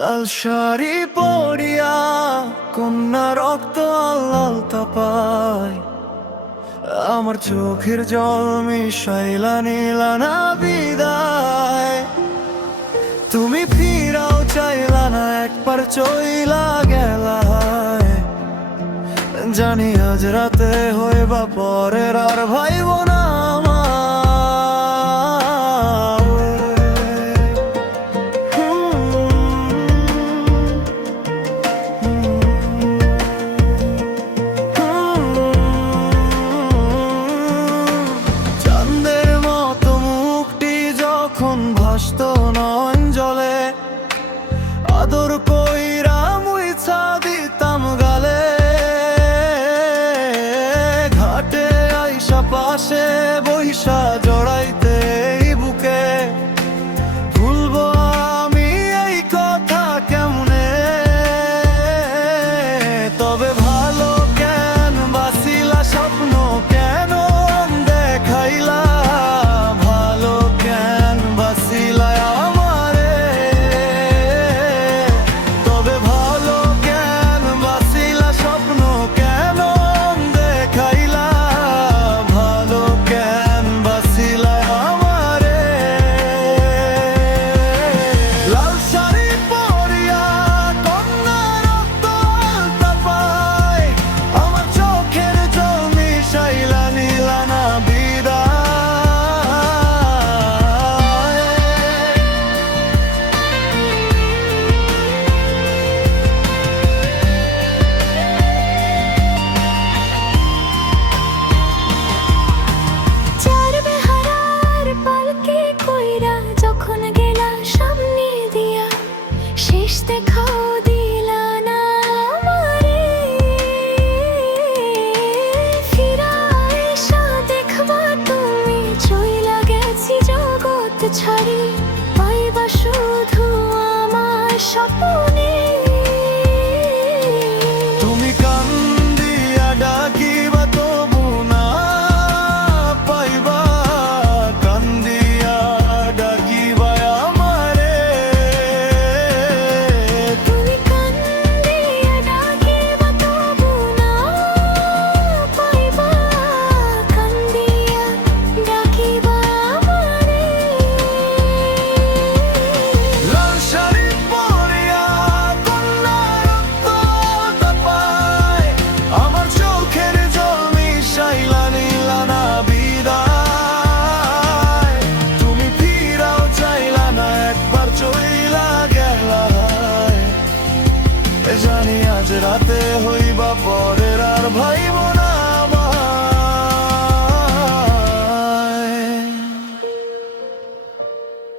লাল শাড়ি পরিয়া কন্যা রক্ত লাল তাপায়, আমার চোখের জল মিশাইলা নিলা না বিদায়। তুমি ফিরাও চাইলা না, একবার চইলা গেলায়। জানি আজ রাতে হইবা পরের আর ভাইব না ভাসত নয়ন জলে, আদর কইরা মুইছা দিতাম গালে। ঘাটে আইসা পাশে বইসা জড়াইতে বুকে, ভুলবো আমি এই কথা কেমনে? তবে ভালো কেন বাসিলা, স্বপ্ন কেন দেখাইলা? ভালো কেন বাসিলা আমারে? তবে ভালো কেন বাসিলা, স্বপ্ন কেন দেখাইলা? ভালো কেন বাসিলা আমারে? লাল শাড়ি পরিয়া কন্যা রক্ত তাপায়, আমার চোখের জল মিশাইলা নিলা না বিদায়। চার বেহারার পালকে কইরা যখন গেলা সামনে দিয়া, শেষ দেখাও দিলা না আমারে। ফিরা আইসা দেখবা তুমি চইলা গেছি জগৎ ছাড়ি, পাইবা শুধু আমার স্বপ্নে। তুমি কান্দিয়া ডাকিবা তবু না পাইবা, কান্দিয়া ডাকিবা আমারে। তুমি কান্দিয়া ডাকিবা তবু না পাইবা, কান্দিয়া ডাকিবা আমারে। লাল শাড়ি পরিয়া কন্যা রক্ত তাপায়, আমার চোখের জল মিশাইলা নিলা না বিদায়। তুমি ফিরাও চাইলা না, একবার চইলা গেলায়। জানি আজ রাতে হইবা পরের আর ভাইব না।